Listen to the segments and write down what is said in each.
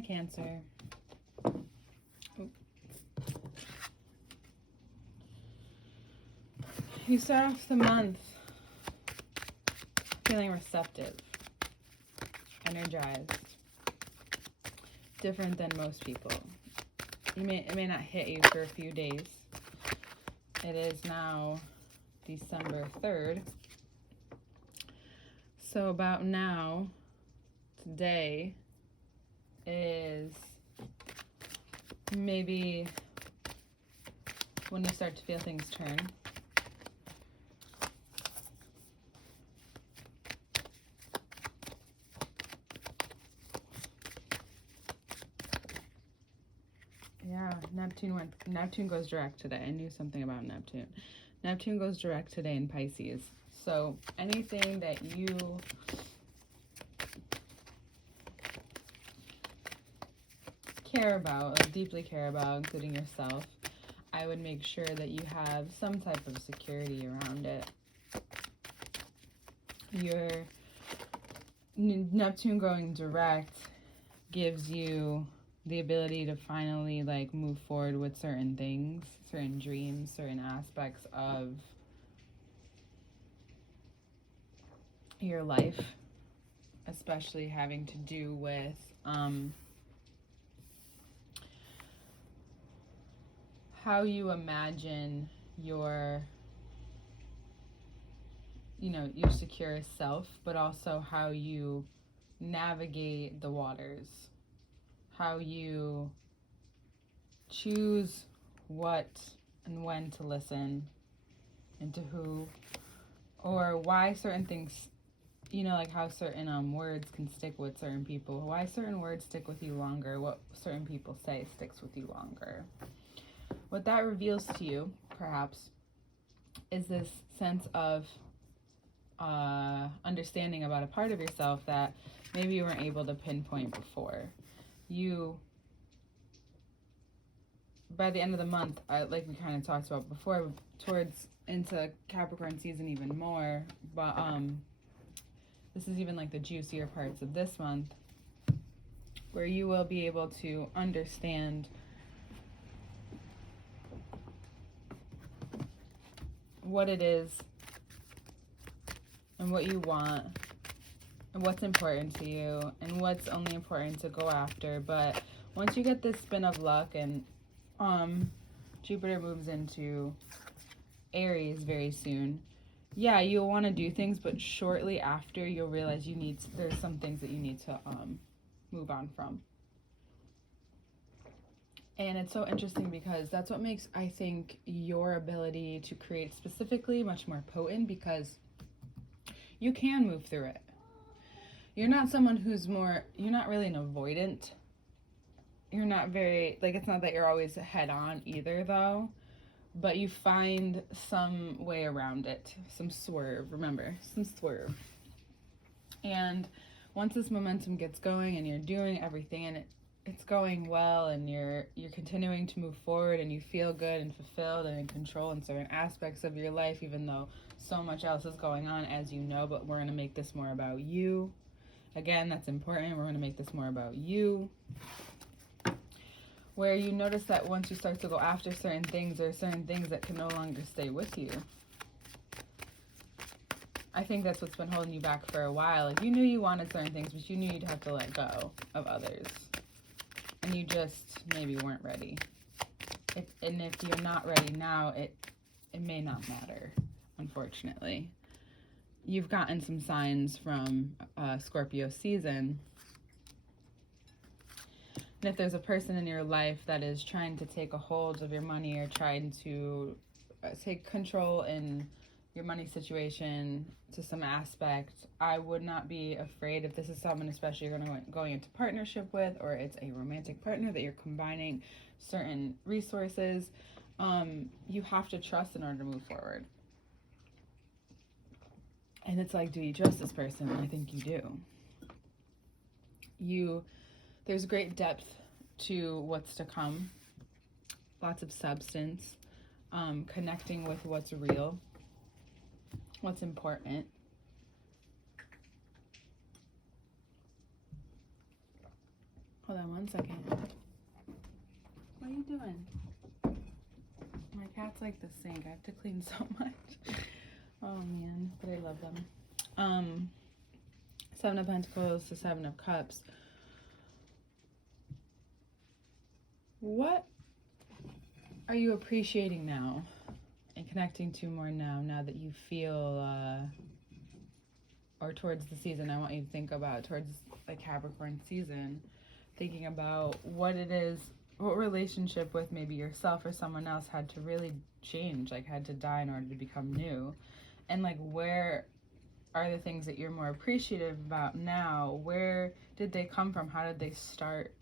my Cancer. You start off the month feeling receptive, energized, different than most people. It may not hit you for a few days. It is now December 3rd. So about now, today is maybe when you start to feel things turn. Yeah, Neptune goes direct today. I knew something about Neptune. Neptune goes direct today in Pisces. So anything that you care about, or deeply care about, including yourself, I would make sure that you have some type of security around it. Your Neptune going direct gives you the ability to finally like move forward with certain things, certain dreams, certain aspects of your life, especially having to do with how you imagine your your secure self, but also how you navigate the waters, how you choose what and when to listen and to who, or why certain things, like how certain words can stick with certain people, why certain words stick with you longer, what certain people say sticks with you longer. What that reveals to you, perhaps, is this sense of understanding about a part of yourself that maybe you weren't able to pinpoint before. By the end of the month, like we kind of talked about before, towards into Capricorn season even more, but this is even like the juicier parts of this month, where you will be able to understand what it is and what you want and what's important to you and what's only important to go after. But once you get this spin of luck and Jupiter moves into Aries very soon, yeah, you'll want to do things, but shortly after you'll realize there's some things that you need to move on from. And it's so interesting because that's what makes, I think, your ability to create specifically much more potent, because you can move through it. You're not someone you're not really an avoidant. You're not very, it's not that you're always head on either, though, but you find some way around it, some swerve, some swerve. And once this momentum gets going and you're doing everything and it's going well and you're continuing to move forward and you feel good and fulfilled and in control in certain aspects of your life, even though so much else is going on, as you know, but we're going to make this more about you. Again, that's important. We're going to make this more about you. Where you notice that once you start to go after certain things, there are certain things that can no longer stay with you. I think that's what's been holding you back for a while. Like, you knew you wanted certain things, but you knew you'd have to let go of others. And you just maybe weren't ready. And if you're not ready now, it may not matter, unfortunately. You've gotten some signs from Scorpio season. And if there's a person in your life that is trying to take a hold of your money or trying to take control in your money situation to some aspect, I would not be afraid. If this is someone especially you're going into partnership with, or it's a romantic partner that you're combining certain resources, you have to trust in order to move forward. And it's like, do you trust this person? I think you do. There's great depth to what's to come. Lots of substance. Connecting with what's real. What's important. Hold on 1 second. What are you doing? My cat's like the sink. I have to clean so much. Oh man, but I love them. Seven of Pentacles to Seven of Cups. What are you appreciating now and connecting to more now that you feel, or towards the season? I want you to think about towards the Capricorn season, thinking about what it is, what relationship with maybe yourself or someone else had to really change, like had to die in order to become new. And like, where are the things that you're more appreciative about now? Where did they come from? How did they start?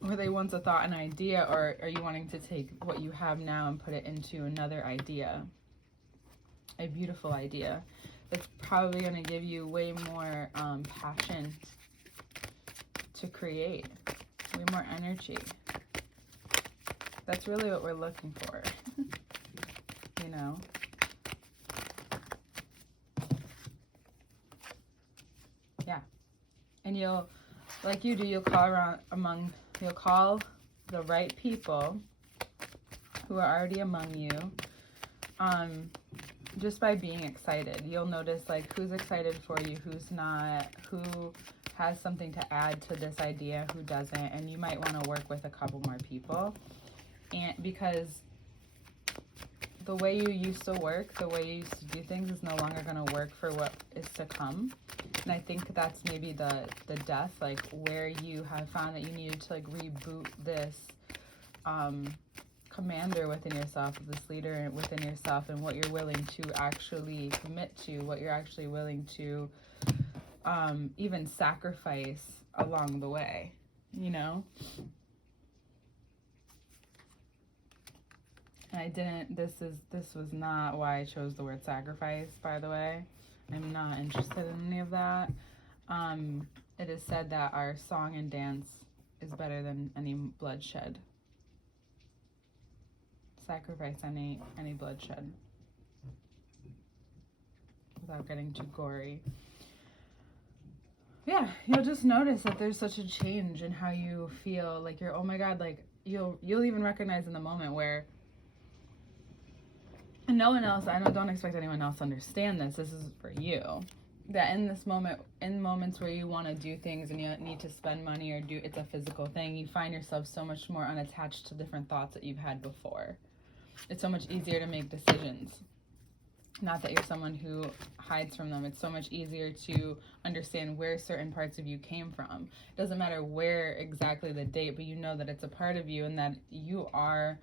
Were they once a thought, an idea, or are you wanting to take what you have now and put it into another idea? A beautiful idea that's probably going to give you way more passion to create, way more energy. That's really what we're looking for, you know? Yeah. And you'll, like you do, you'll call the right people who are already among you, just by being excited. You'll notice like who's excited for you, who's not, who has something to add to this idea, who doesn't, and you might want to work with a couple more people. And because the way you used to work, the way you used to do things is no longer going to work for what is to come. And I think that's maybe the death, like where you have found that you needed to like reboot this commander within yourself, this leader within yourself, and what you're willing to actually commit to, what you're actually willing to even sacrifice along the way, you know? And this was not why I chose the word sacrifice, by the way. I'm not interested in any of that. It is said that our song and dance is better than any bloodshed. Sacrifice any bloodshed without getting too gory. Yeah, you'll just notice that there's such a change in how you feel. Like you're, oh my God, like you'll even recognize in the moment where, and no one else, don't expect anyone else to understand this. This is for you. That in this moment, in moments where you want to do things and you need to spend money or it's a physical thing, you find yourself so much more unattached to different thoughts that you've had before. It's so much easier to make decisions. Not that you're someone who hides from them. It's so much easier to understand where certain parts of you came from. It doesn't matter where exactly the date, but you know that it's a part of you, and that you are,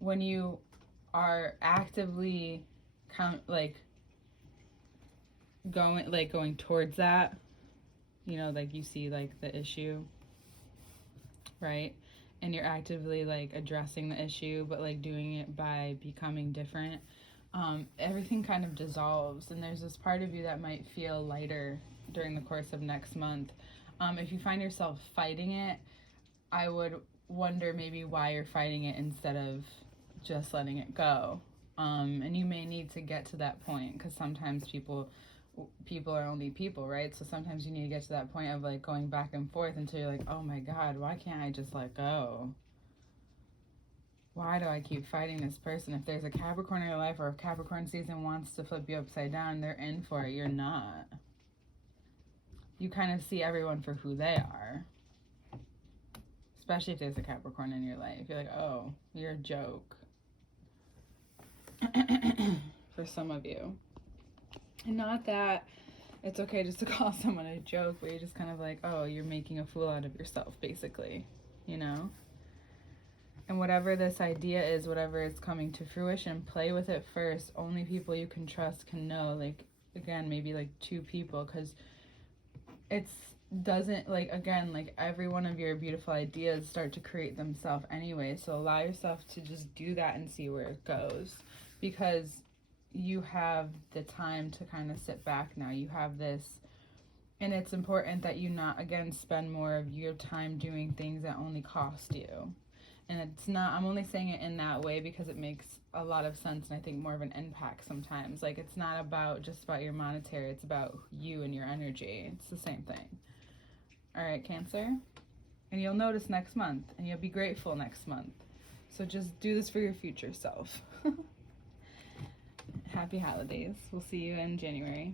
when you are actively going towards that, you know, like you see like the issue, right? And you're actively like addressing the issue, but like doing it by becoming different. Everything kind of dissolves, and there's this part of you that might feel lighter during the course of next month. If you find yourself fighting it, I would wonder maybe why you're fighting it instead of just letting it go. And you may need to get to that point, because sometimes people are only people, right? So sometimes you need to get to that point of like going back and forth until you're like, oh my God, why can't I just let go? Why do I keep fighting this person? If there's a Capricorn in your life, or if Capricorn season wants to flip you upside down, they're in for it. You're not. You kind of see everyone for who they are. Especially if there's a Capricorn in your life. You're like, oh, you're a joke. For some of you. And not that it's okay just to call someone a joke, but you're just kind of like, oh, you're making a fool out of yourself, basically. You know? And whatever this idea is, whatever is coming to fruition, play with it first. Only people you can trust can know. Like, again, maybe like 2 people, because like every one of your beautiful ideas start to create themselves anyway. So allow yourself to just do that and see where it goes, because you have the time to kind of sit back now. You have this, and it's important that you not, again, spend more of your time doing things that only cost you. And it's not, I'm only saying it in that way because it makes a lot of sense, and I think more of an impact sometimes. Like, it's not just about your monetary, it's about you and your energy. It's the same thing. All right, Cancer. And you'll notice next month, and you'll be grateful next month. So just do this for your future self. Happy holidays. We'll see you in January.